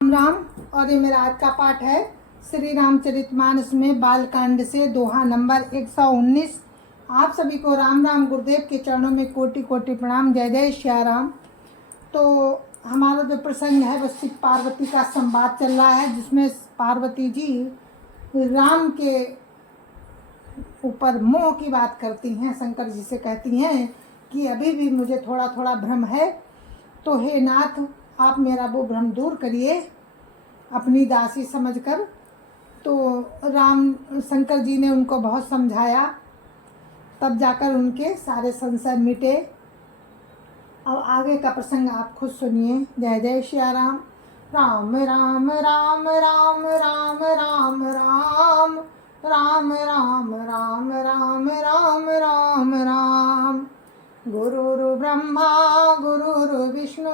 राम राम। और ये मेरा आज का पाठ है श्री रामचरितमानस में बालकांड से दोहा नंबर 119। आप सभी को राम राम। गुरुदेव के चरणों में कोटि कोटि प्रणाम। जय जय श्या राम। तो हमारा जो प्रसंग है वो शिव पार्वती का संवाद चल रहा है, जिसमें पार्वती जी राम के ऊपर मोह की बात करती हैं। शंकर जी से कहती हैं कि अभी भी मुझे थोड़ा थोड़ा भ्रम है, तो हे नाथ आप मेरा वो भ्रम दूर करिए अपनी दासी समझकर। तो राम शंकर जी ने उनको बहुत समझाया, तब जाकर उनके सारे संशय मिटे। अब आगे का प्रसंग आप खुद सुनिए। जय जय श्या राम। राम राम राम राम राम राम राम राम राम राम राम राम राम राम। गुरुरु ब्रह्मा गुरुरु विष्णु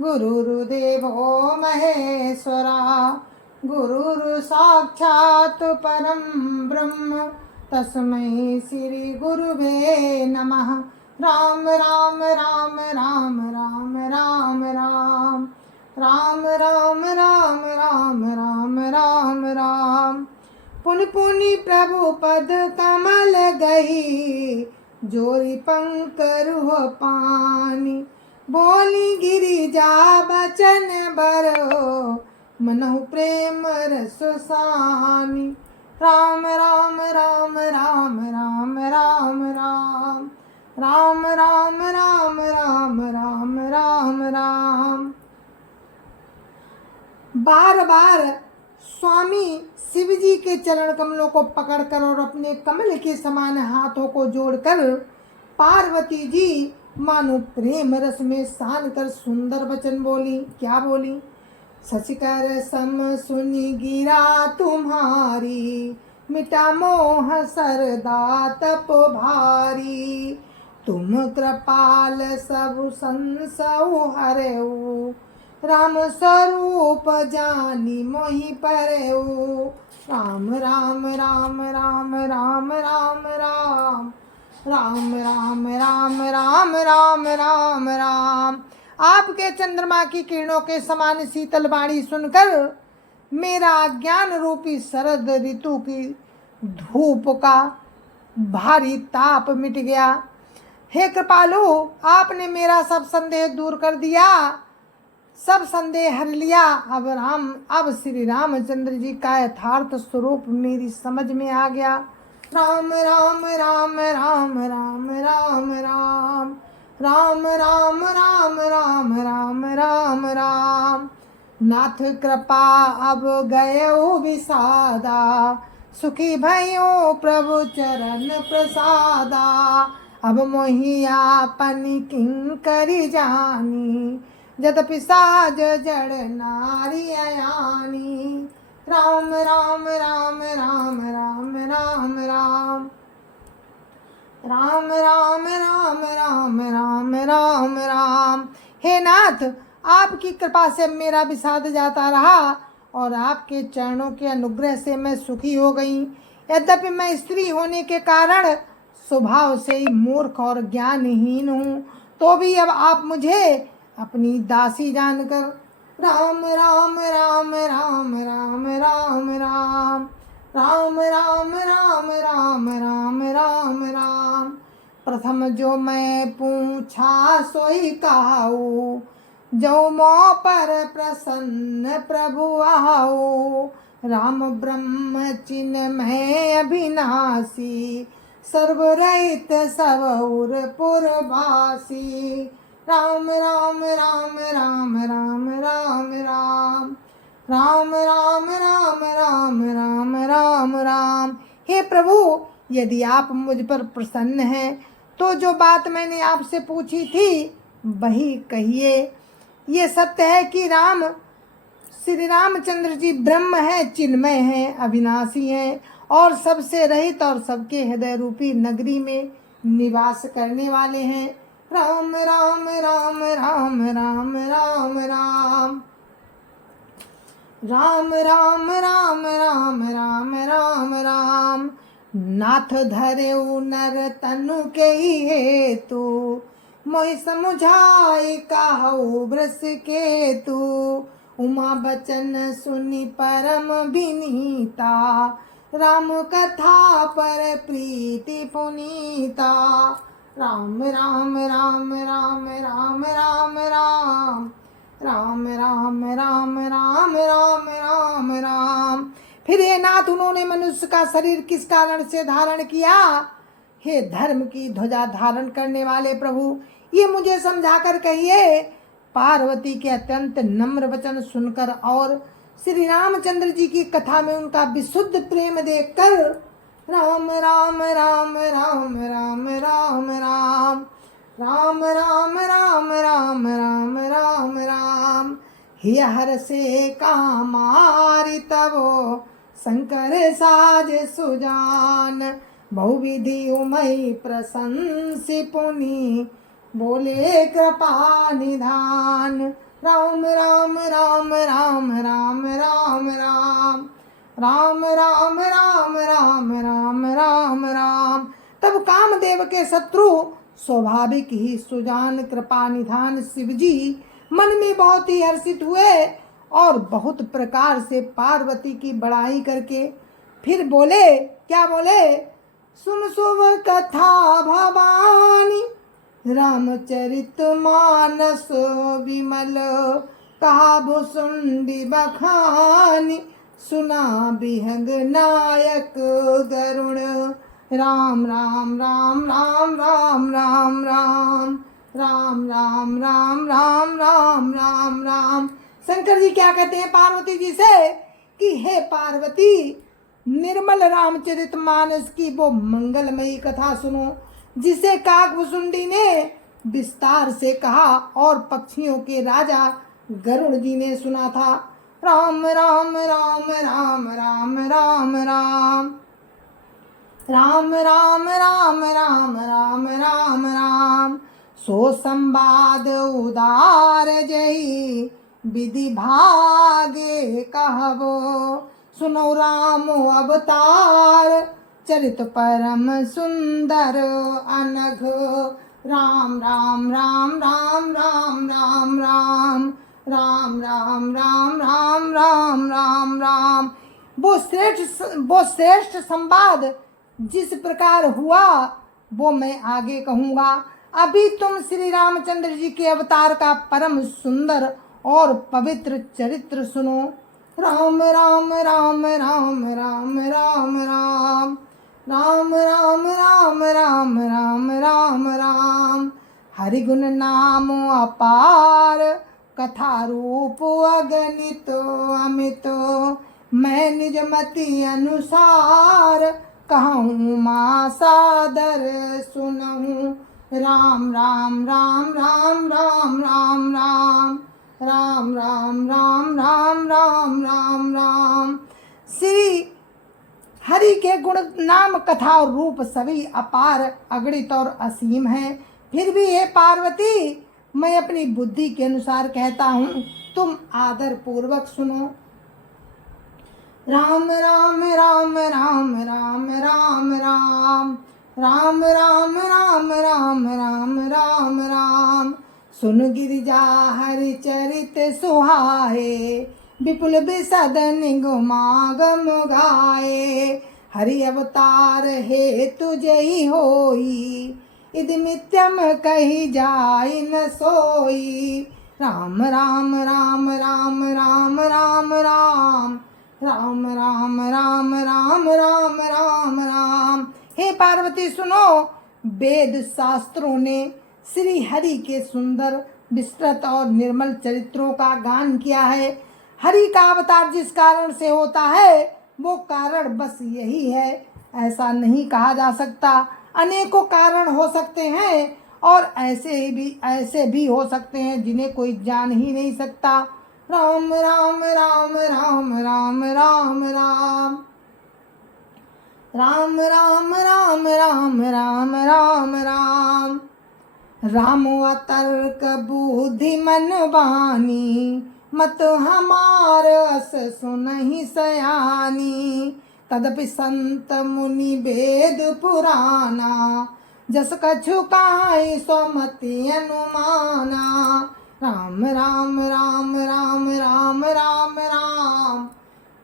गुरुर्देवो महेश्वरा गुरुर् साक्षात् परं ब्रह्म तस्मै श्री गुरुवे नमः। राम राम राम राम राम राम राम राम राम राम राम राम राम राम। पुनि पुनि प्रभु पद कमल गही जोरी पंकरुह पानी बोली गिरिजा बचन बरो मनहु प्रेम रस सानी। राम राम राम राम राम राम राम राम राम राम राम राम राम राम। बार बार स्वामी शिव जी के चरण कमलों को पकड़कर और अपने कमल के समान हाथों को जोड़कर पार्वती जी मानो प्रेम रस में सान कर सुंदर वचन बोली। क्या बोली? सचकर सम सुनी गिरा तुम्हारी मिटा मोह सरदा तप भारी। तुम कृपाल सब संसऊ हरेऊ राम स्वरूप जानी मोहि परेऊ। राम राम राम राम राम राम राम राम राम राम राम राम राम राम। आपके चंद्रमा की किरणों के समान शीतल वाणी सुनकर मेरा ज्ञान रूपी शरद ऋतु की धूप का भारी ताप मिट गया। हे कृपालु, आपने मेरा सब संदेह दूर कर दिया, सब संदेह हर लिया। अब श्री रामचंद्र जी का यथार्थ स्वरूप मेरी समझ में आ गया। राम राम राम राम राम राम राम राम राम राम राम राम राम राम। नाथ कृपा अब गयो विषादा सुखी भयो प्रभु चरण प्रसादा। अब मोहि आपनि किंकरी जानी यद्यपि साज जड़ नारी अयानी। राम राम राम राम राम राम राम राम राम राम राम राम राम राम। हे नाथ, आपकी कृपा से मेरा विषाद जाता रहा और आपके चरणों के अनुग्रह से मैं सुखी हो गई। यद्यपि मैं स्त्री होने के कारण स्वभाव से ही मूर्ख और ज्ञानहीन हूँ, तो भी अब आप मुझे अपनी दासी जानकर राम राम राम राम राम राम राम राम राम राम राम राम राम राम। प्रथम जो मैं पूछा सोई कहाऊ जो मो पर प्रसन्न प्रभु आओ। राम ब्रह्म चिन्मय अभिनाशी सर्वरहित सबउर पुरवासी। राम राम राम राम राम राम राम राम राम राम राम राम राम राम। हे प्रभु, यदि आप मुझ पर प्रसन्न हैं तो जो बात मैंने आपसे पूछी थी वही कहिए। ये सत्य है कि श्री रामचंद्र जी ब्रह्म है, चिन्मय है, अविनाशी हैं और सबसे रहित और सबके हृदय रूपी नगरी में निवास करने वाले हैं। राम राम राम राम राम राम राम राम राम राम राम राम राम राम। नाथ धरेउ नर तनु के हेतु मोहि समुझाई कहु ब्रस के तू। उमा बचन सुनि परम विनीता, राम कथा पर प्रीति पुनीता। राम राम राम राम राम राम राम राम राम राम राम राम राम राम। फिर हे नाथ, उन्होंने मनुष्य का शरीर किस कारण से धारण किया? हे धर्म की ध्वजा धारण करने वाले प्रभु, ये मुझे समझा कर कहिए। पार्वती के अत्यंत नम्र वचन सुनकर और श्री रामचंद्र जी की कथा में उनका विशुद्ध प्रेम देखकर राम राम राम राम राम राम राम राम राम राम राम राम राम राम हिय हर से कामारि तबो शंकर साज सुजान। बहुविधि उमई प्रशंसि पुनि बोले कृपा निधान। राम राम राम राम राम राम राम राम राम राम राम राम राम राम। तब कामदेव के शत्रु स्वाभाविक ही सुजान कृपा निधान शिव जी मन में बहुत ही हर्षित हुए और बहुत प्रकार से पार्वती की बड़ाई करके फिर बोले, क्या बोले? सुन शुभ कथा भवानी, रामचरित मानस विमल, कहा भुसुंडी बखानी, सुना बिहंग नायक गरुण। राम राम राम राम राम राम राम राम राम राम राम राम राम राम। शंकर जी क्या कहते हैं पार्वती जी से कि हे पार्वती, निर्मल रामचरित मानस की वो मंगलमयी कथा सुनो जिसे काकभुसुंडी ने विस्तार से कहा और पक्षियों के राजा गरुड़ जी ने सुना था। राम राम राम राम राम राम राम राम राम राम राम राम राम राम। सो संवाद उदार जई विधि भागे कहबो, सुनो राम अवतार चरित परम सुंदर अनघ। राम राम राम राम राम राम राम राम राम राम राम राम राम राम। वो श्रेष्ठ संवाद जिस प्रकार हुआ वो मैं आगे कहूँगा। अभी तुम श्री रामचंद्र जी के अवतार का परम सुंदर और पवित्र चरित्र सुनो। राम राम राम राम राम राम राम राम राम राम राम राम राम राम। हरि गुण नाम अपार, कथा रूप अगणित अमित, मैं निज मति अनुसार कहूँ माँ सादर सुनहूँ। राम राम राम राम राम राम राम राम राम राम राम राम राम राम। श्री हरि के गुण नाम कथा और रूप सभी अपार अगणित और असीम है। फिर भी हे पार्वती, मैं अपनी बुद्धि के अनुसार कहता हूँ, तुम आदर पूर्वक सुनो। राम राम राम राम राम राम राम राम राम राम राम राम राम राम। सुन गिरिजा हरि चरित सुहाए, विपुल बिसद निगमागम गाए। हरि अवतार हे तुझई होई, इद नित्यम कही जाय न सोई। राम राम राम राम राम राम राम राम राम राम राम राम राम राम। हे पार्वती सुनो, वेद शास्त्रों ने श्री हरि के सुंदर विस्तृत और निर्मल चरित्रों का गान किया है। हरि का अवतार जिस कारण से होता है वो कारण बस यही है, ऐसा नहीं कहा जा सकता। अनेकों कारण हो सकते हैं और ऐसे भी हो सकते हैं जिन्हें कोई जान ही नहीं सकता। राम राम राम राम राम राम राम राम राम राम राम राम राम राम। राम अतर्क बुद्धि मन वाणी, मत हमार अस सुनहि सयानी। तदपि संत मुनि वेद पुराना, जस कछु काहि सो मति अनुमाना। राम राम राम राम राम राम राम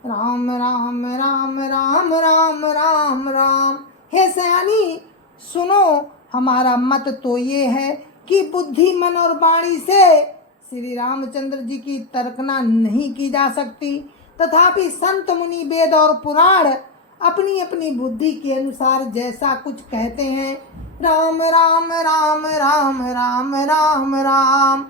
राम राम राम राम राम राम राम। हे सयानी सुनो, हमारा मत तो ये है कि बुद्धि मन और वाणी से श्री रामचंद्र जी की तर्कना नहीं की जा सकती। तथापि संत मुनि वेद और पुराण अपनी अपनी बुद्धि के अनुसार जैसा कुछ कहते हैं। राम राम राम राम राम राम राम राम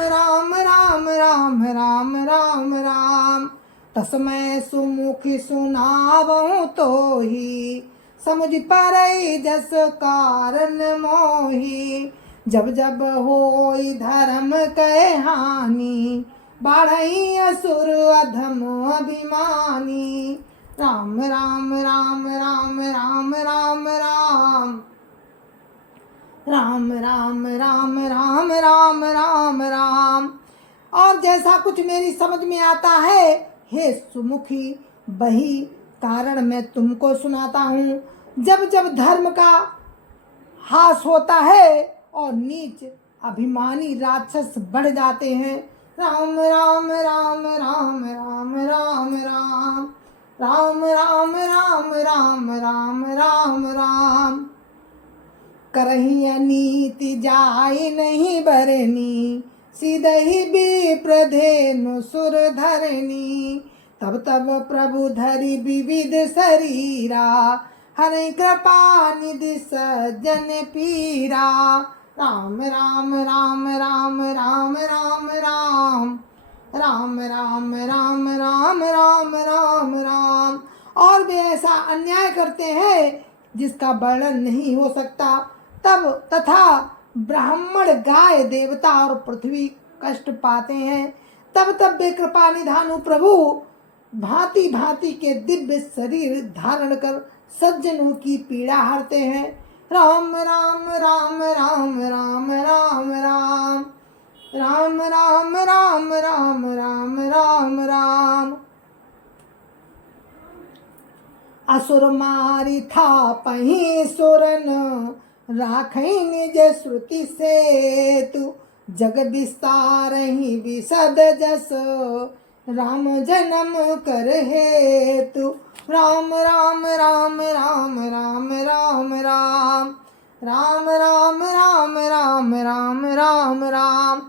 राम राम राम राम राम राम। तस्मै सुमुखि सुनावहु तो ही, समझ परई जस कारण मोही। जब जब होई धर्म कहे हानि, बाढ़ई असुर अधम अभिमानी। राम राम राम राम राम राम राम राम राम राम राम राम राम राम। और जैसा कुछ मेरी समझ में आता है, हे सुमुखी, वही कारण मैं तुमको सुनाता हूँ। जब जब धर्म का हास होता है और नीच अभिमानी राक्षस बढ़ जाते हैं। राम राम राम राम राम राम राम राम राम राम राम राम राम राम। करही अनीति जाय नहीं बरनी, सीधहि विप्रधेनु सुर धरनी। तब तब प्रभु धरि विविध शरीरा, हरि कृपा निधि सज्जन पीरा। राम राम राम राम राम राम राम राम राम राम राम राम राम राम। और वे ऐसा अन्याय करते हैं जिसका वर्णन नहीं हो सकता। तब तथा ब्राह्मण, गाय, देवता और पृथ्वी कष्ट पाते हैं। तब तब वे कृपा निधानु प्रभु भांति भांति के दिव्य शरीर धारण कर सज्जनों की पीड़ा हरते हैं। राम राम राम राम राम राम राम राम राम राम राम राम राम राम। असुर मारी था पही सुरन, राखई निज श्रुति से तू। जग विस्तार ही विशद जस, राम जन्म कर हेतु। राम राम राम राम राम राम राम राम राम राम राम राम राम राम।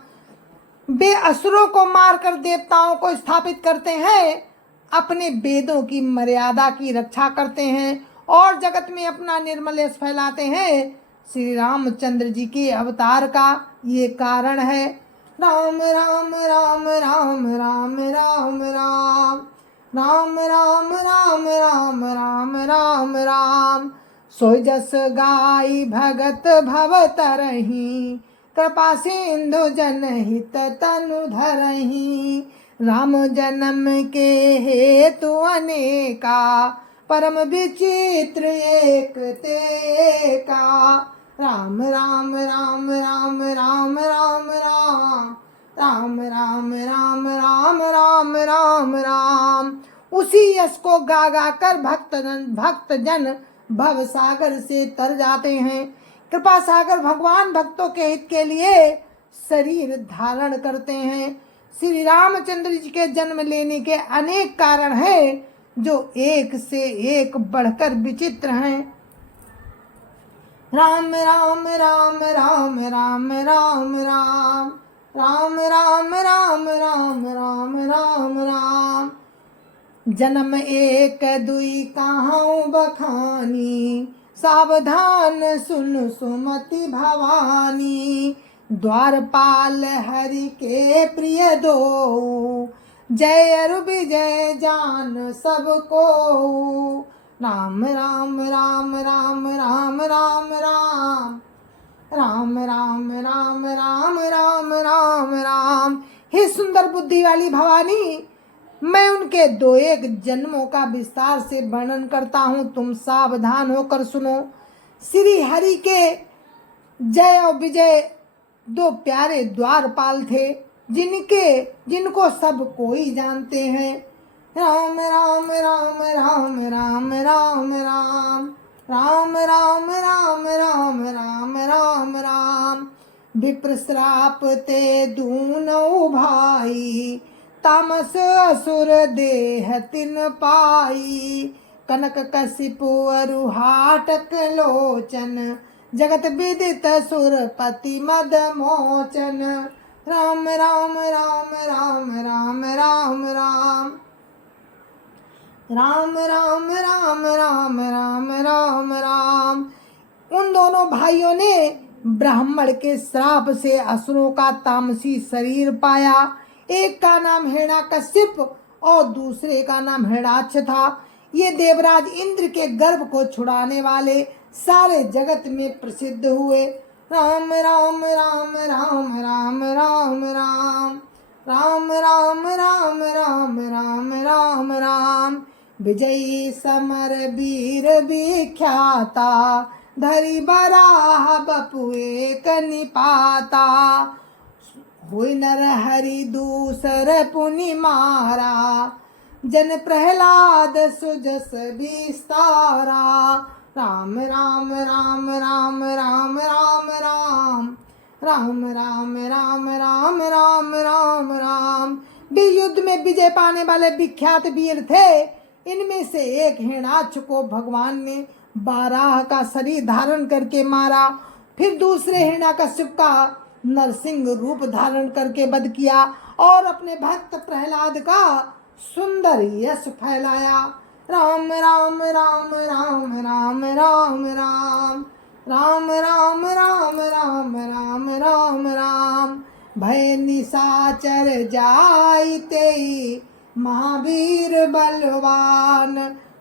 वे असुरों को मारकर देवताओं को स्थापित करते हैं, अपने वेदों की मर्यादा की रक्षा करते हैं और जगत में अपना निर्मल यश फैलाते हैं। श्री रामचंद्र जी के अवतार का ये कारण है। राम राम राम राम राम राम राम राम राम राम राम राम राम राम। सोई जस गाई भगत भव तरही, कृपा सिंधु जनहित तनु धरही। राम जन्म के हेतु अनेका, परम विचित्र एक ते का। राम राम राम राम राम राम राम राम राम राम राम राम राम राम। उसी यश को गा गा कर भक्त जन भव सागर से तर जाते हैं। कृपा सागर भगवान भक्तों के हित के लिए शरीर धारण करते हैं। श्री रामचंद्र जी के जन्म लेने के अनेक कारण हैं, जो एक से एक बढ़कर विचित्र हैं। राम राम राम राम राम राम राम राम राम राम राम राम राम राम। जन्म एक दुई कहाँ बखानी, सावधान सुन सुमति भवानी। द्वारपाल हरि के प्रिय दो, जय अरु विजय जान सबको। राम राम राम राम राम राम राम राम राम राम राम राम राम राम। हे सुंदर बुद्धि वाली भवानी, मैं उनके दो एक जन्मों का विस्तार से वर्णन करता हूँ, तुम सावधान होकर सुनो। श्री हरि के जय और विजय दो प्यारे द्वारपाल थे, जिनको सब कोई जानते हैं। राम राम राम राम राम राम राम राम राम राम राम राम राम राम। विप्र श्राप ते दूनौ भाई, तामस असुर देह तिन पाई। कनक कशिपु अरु हाटक लोचन, जगत विदित सुरपति मद मोचन। राम राम राम राम राम राम राम राम राम राम राम राम राम राम। उन दोनों भाइयों ने ब्राह्मण के श्राप से असुरों का तामसी शरीर पाया। एक का नाम हिरण्याकशिप और दूसरे का नाम हिरण्याक्ष था। ये देवराज इंद्र के गर्भ को छुड़ाने वाले सारे जगत में प्रसिद्ध हुए। राम राम राम राम राम राम राम राम राम राम राम राम राम राम। विजयी समर वीर विख्याता, धरि बराह बपु एक निपाता। हुई नर हरि दूसर पुनि मारा, जन प्रहलाद सुजस विस्तारा। राम राम राम राम राम राम राम राम राम राम राम राम राम राम। वीर युद्ध में विजय पाने वाले विख्यात वीर थे। इनमें से एक हिरण्याक्ष को भगवान ने बाराह का शरीर धारण करके मारा। फिर दूसरे हिरण्याकशिप का नरसिंह रूप धारण करके वध किया और अपने भक्त प्रहलाद का सुंदर यश फैलाया। राम राम राम राम राम राम राम राम राम राम राम राम राम राम। भय निशाचर जाइते, महावीर बलवान।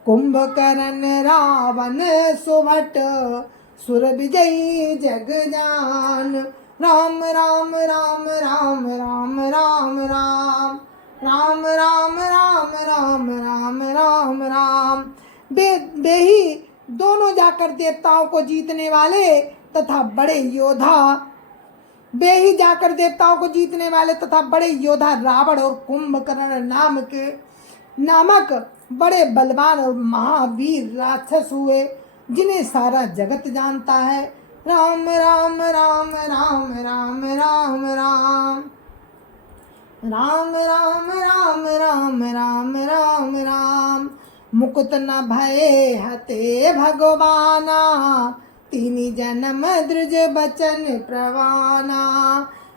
कुंभकर्ण रावण सुभट, सुर विजयी जग जान। राम राम राम राम राम राम राम राम राम राम राम राम राम राम। वे ही दोनों जाकर देवताओं को जीतने वाले तथा बड़े योद्धा रावण और कुंभकर्ण नामक बड़े बलवान और महावीर राक्षस हुए, जिन्हें सारा जगत जानता है। राम राम राम राम राम राम राम राम राम राम राम राम राम राम। मुकुत न भये हते भगवाना, तीनी जन्म द्रुज बचन प्रवाना।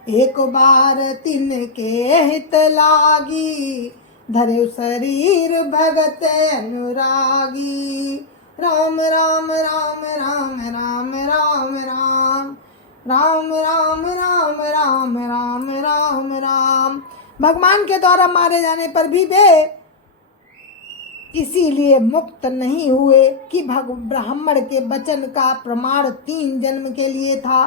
एक बार तिनके हित लागी, धरे शरीर भगत अनुरागी। राम राम राम राम राम राम राम राम राम राम राम राम राम राम। भगवान के द्वारा मारे जाने पर भी वे इसीलिए मुक्त नहीं हुए कि ब्राह्मण के वचन का प्रमाण 3 जन्म के लिए था।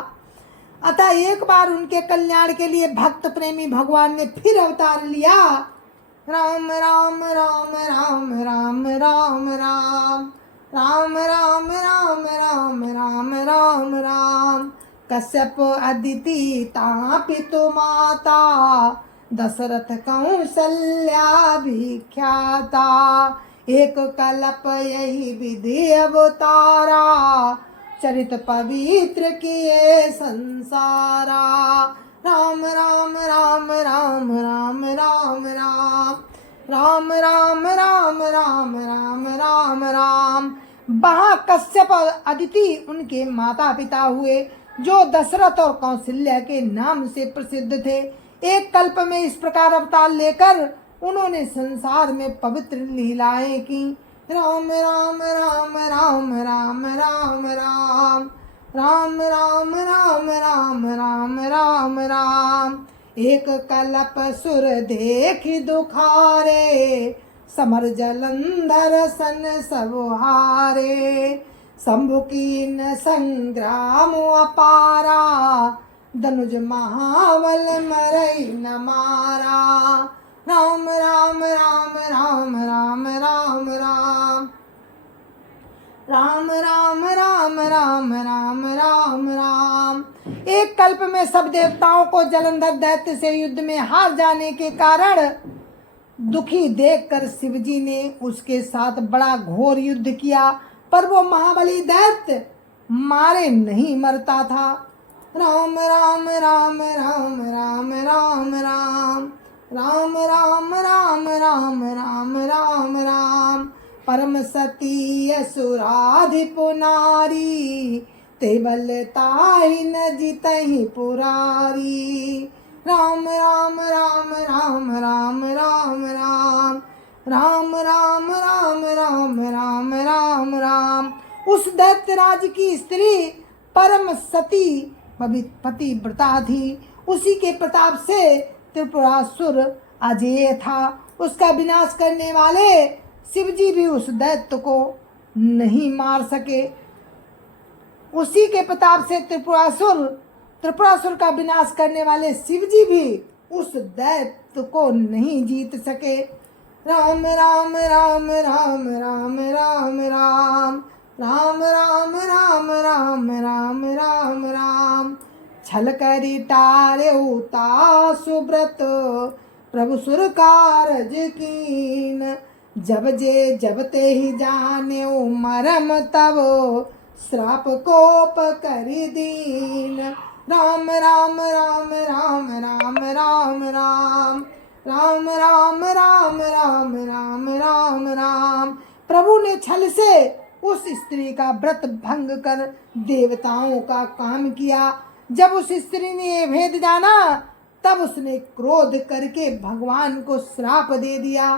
अतः एक बार उनके कल्याण के लिए भक्त प्रेमी भगवान ने फिर अवतार लिया। राम राम राम राम राम राम राम राम राम राम राम राम राम राम। कश्यप अदिति पितु माता, दशरथ कौशल्या विख्याता। एक कल्प यही विधि अवतारा, चरित पवित्र किए संसारा। राम राम राम राम राम राम राम राम राम राम राम राम राम राम। वहाँ कश्यप और अदिति उनके माता पिता हुए, जो दशरथ और कौशल्या के नाम से प्रसिद्ध थे। एक कल्प में इस प्रकार अवतार लेकर उन्होंने संसार में पवित्र लीलाएं की। राम राम राम राम राम राम राम राम राम राम राम राम राम राम। एक कल्प सुर देख दुखारे, समर जलंधर सन सब हारे। शंभु कीन संग्राम अपारा, धनुज महाबल मरई न मारा। राम राम राम राम राम राम राम राम राम राम राम राम राम राम। एक कल्प में सब देवताओं को जलंधर दैत्य से युद्ध में हार जाने के कारण दुखी देखकर शिवजी ने उसके साथ बड़ा घोर युद्ध किया, पर वो महाबली दैत्य मारे नहीं मरता था। राम राम राम राम राम राम राम राम राम राम राम राम राम राम परम सती असुराधिप नारी तेवल ताहि न जितहि पुरारी राम राम राम राम राम राम राम राम राम राम राम राम राम राम। उस दैत्यराज की स्त्री परम सती पतिव्रता थी। उसी के प्रताप से त्रिपुरासुर अजेय था। उसका विनाश करने वाले शिवजी भी उस दैत्य को नहीं मार सके। उसी के प्रताप से त्रिपुरासुर का विनाश करने वाले शिवजी भी उस दैत्य को नहीं जीत सके। राम राम राम राम राम राम राम राम राम राम राम राम राम राम छल करी टारे सुब्रत प्रभु सुर कारज कीन जब ते ही जाने मरम तब श्राप कोप करी दीन। राम राम राम राम राम राम राम राम राम राम राम राम राम राम। प्रभु ने छल से उस स्त्री का व्रत भंग कर देवताओं का काम किया। जब उस स्त्री ने ये भेद जाना तब उसने क्रोध करके भगवान को श्राप दे दिया।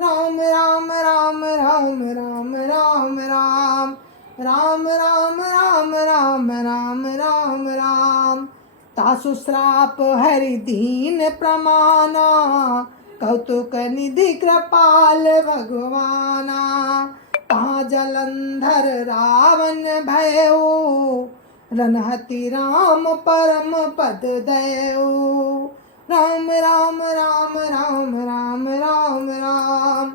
राम राम राम राम राम राम राम राम राम राम राम राम राम राम तासु श्राप हरि दीन प्रमाना कौतुक निधि कृपाल भगवाना कहाँ जलंधर रावण भयो रनहति राम परम पद दयो। राम राम राम राम राम राम राम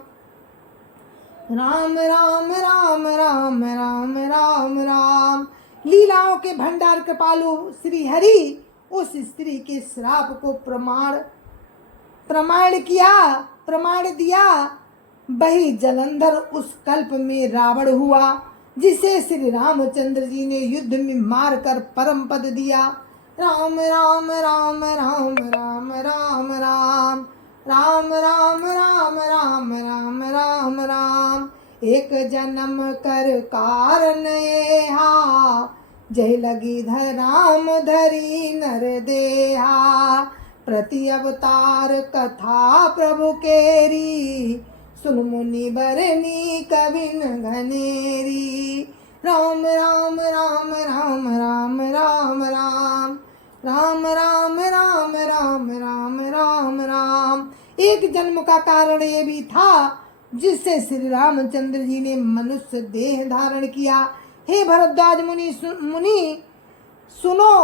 राम राम राम राम राम राम राम। लीलाओं के भंडार कृपालु श्री हरि उस स्त्री के श्राप को प्रमाण दिया। वही जलंधर उस कल्प में रावण हुआ जिसे श्री रामचंद्र जी ने युद्ध में मार कर परम पद दिया। राम राम राम राम राम राम राम राम राम राम राम राम राम राम एक जन्म कर कारण येहा जय लगी राम धरी नर देहा प्रति अवतार कथा प्रभु केरी सुन मुनि बरनी कविन घनेरी। राम राम राम राम राम राम राम राम राम राम राम राम राम राम। एक जन्म का कारण ये भी था जिससे श्री रामचंद्र जी ने मनुष्य देह धारण किया। हे भरद्वाज मुनि सुनो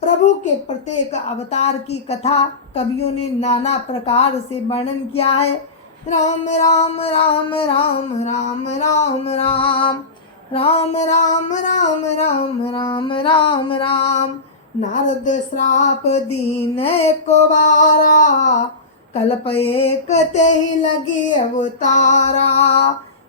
प्रभु के प्रत्येक अवतार की कथा कवियों ने नाना प्रकार से वर्णन किया है। राम राम राम राम राम राम राम राम राम राम राम राम राम राम नारद श्राप दीन को बारा कल्प एक ते ही लगी अवतारा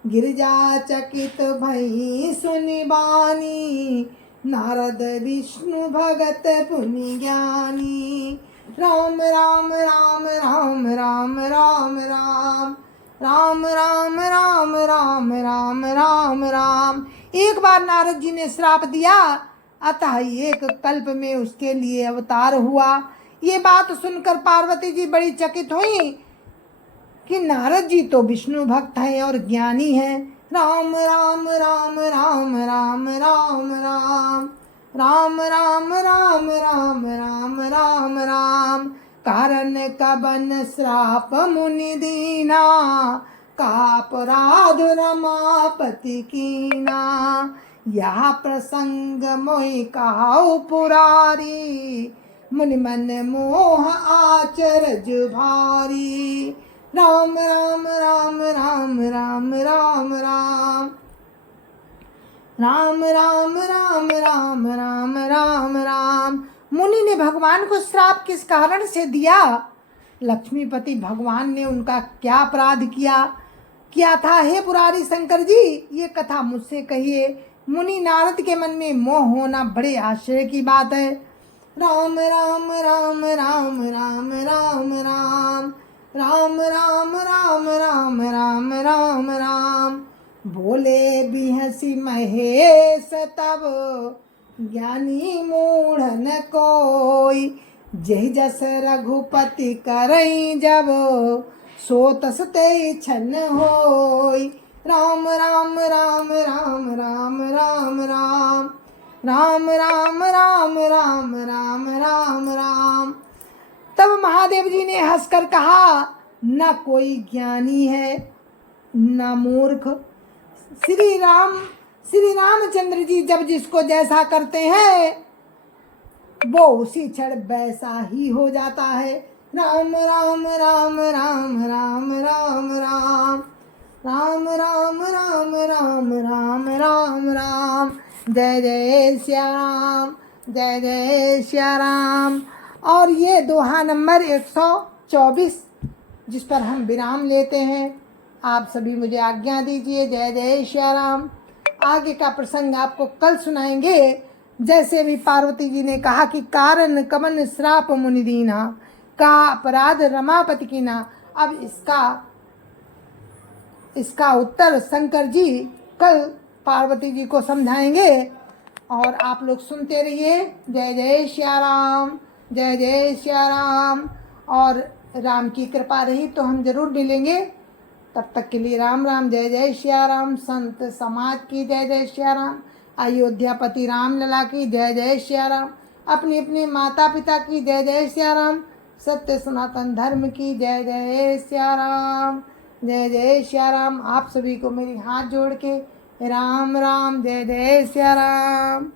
गिरजा चकित भई सुनि बानी नारद विष्णु भगत पुनि ज्ञानी। राम राम राम राम राम राम राम राम राम राम राम राम राम राम। एक बार नारद जी ने श्राप दिया अतः एक कल्प में उसके लिए अवतार हुआ। ये बात सुनकर पार्वती जी बड़ी चकित हुई कि नारद जी तो विष्णु भक्त हैं और ज्ञानी हैं। राम राम राम राम राम राम राम राम राम राम राम राम राम राम कारण कबन श्राप मुनि दीना का अपराध रमापति कीना यह प्रसंग मोहि कहाऊ पुरारी मुनि मन मोह आचरज भारी। राम राम राम राम राम राम राम राम राम राम राम राम राम राम। मुनि ने भगवान को श्राप किस कारण से दिया? लक्ष्मीपति भगवान ने उनका क्या अपराध किया था? हे पुरारी शंकर जी ये कथा मुझसे कहिए। मुनि नारद के मन में मोह होना बड़े आश्चर्य की बात है। राम राम राम राम राम राम राम राम राम राम राम राम राम राम। बोले बिहसी महेश तब ज्ञानी मूढ़ न कोई, जय जस रघुपति करई जब सो तस ते छन होई। राम राम राम राम राम राम राम राम राम राम राम राम राम राम। तब महादेव जी ने हंसकर कहा, न कोई ज्ञानी है न मूर्ख। श्री रामचंद्र जी जब जिसको जैसा करते हैं वो उसी क्षण वैसा ही हो जाता है। राम राम राम राम राम राम राम राम राम राम राम राम राम राम। जय जय श्या राम, जय जय श्या राम। और ये दोहा नंबर 124 जिस पर हम विराम लेते हैं। आप सभी मुझे आज्ञा दीजिए। जय जय श्या राम। आगे का प्रसंग आपको कल सुनाएंगे। जैसे भी पार्वती जी ने कहा कि कारण कमन श्राप मुनि दीना, का अपराध रमापति की ना। अब इसका उत्तर शंकर जी कल पार्वती जी को समझाएंगे और आप लोग सुनते रहिए। जय जय श्या राम, जय जय श्या राम। और राम की कृपा रही तो हम जरूर मिलेंगे। तब तक के लिए राम राम, जय जय श्या राम। संत समाज की जय जय श्या राम। अयोध्यापति राम लला की जय जय श्या राम। अपने अपने माता पिता की जय जय श्या राम। सत्य सनातन धर्म की जय जय श्या राम, जय जय श्या राम। आप सभी को मेरी हाथ जोड़ के राम राम, जय जय श्या राम।